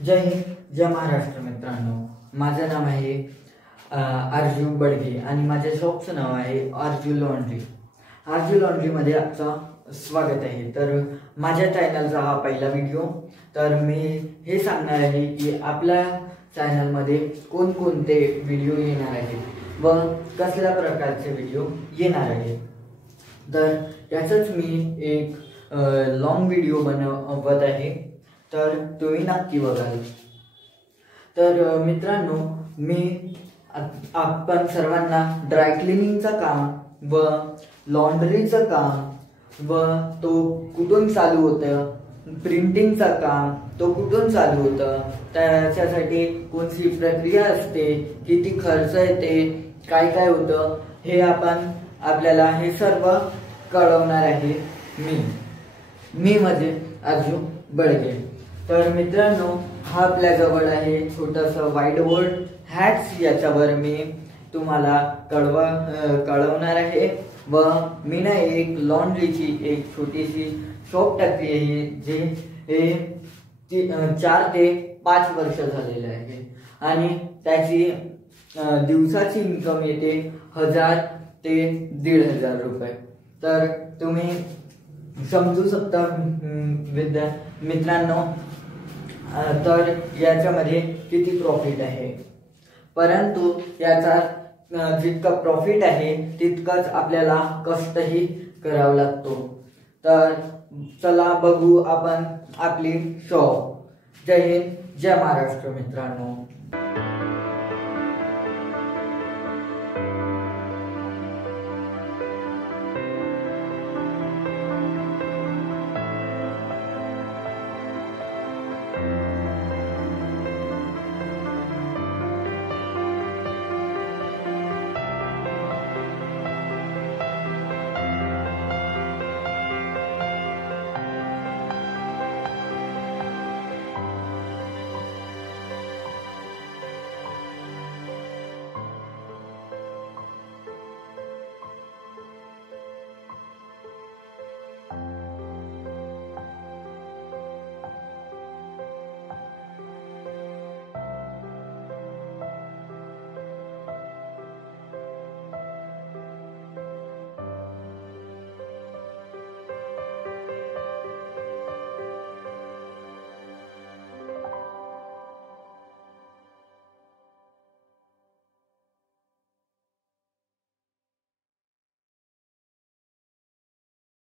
जय हिंद, जय महाराष्ट्र मित्रांनो. माझं नाव आहे आरजू बडगे आणि माझ्या शॉपचं नाव आहे आरजू लॉन्ड्री. आरजू लॉन्ड्रीमध्ये आपलं स्वागत आहे. तर माझ्या चॅनलचा हा पहिला व्हिडिओ. तर मी हे सांगणार आहे की आपल्या चॅनलमध्ये कोणकोणते व्हिडिओ येणार आहेत व कसल्या प्रकारचे व्हिडिओ येणार आहेत. तर याचंच मी एक लॉंग व्हिडिओ बनवत आहे, तर तुम्ही नक्की बघाल. तर मित्रांनो, मी आपण सर्वांना ड्राय क्लिनिंगचं काम व लॉन्ड्रीचं काम व तो कुठून चालू होतं, प्रिंटिंगचं काम तो कुठून चालू होतं, त्याच्यासाठी कोणती प्रक्रिया असते, किती खर्च येते, काय काय होतं, हे आपल्याला हे सर्व कळवणार आहे मी म्हणजे आरजू बडगे. तर मित्रांनो, हा आपल्या जवळ आहे छोटासा व्हाईट बोर्ड हॅट्स. याच्यावर मी तुम्हाला कळवणार आहे व मी ना एक लॉन्ड्रीची एक छोटीशी शॉप टाकली आहे, जे 4 ते 5 वर्ष झालेले आहे आणि त्याची दिवसाची इन्कम येते 1000 ते 1500 रुपये. तर तुम्ही समजू शकता मित्रांनो, तर याच्यामध्ये किती प्रॉफिट आहे. परंतु याचा जितका प्रॉफिट आहे तितकंच आपल्याला कष्टही करावं लागतो. तर चला बघू आपण आपली शॉप. जय हिंद, जय महाराष्ट्र मित्रांनो.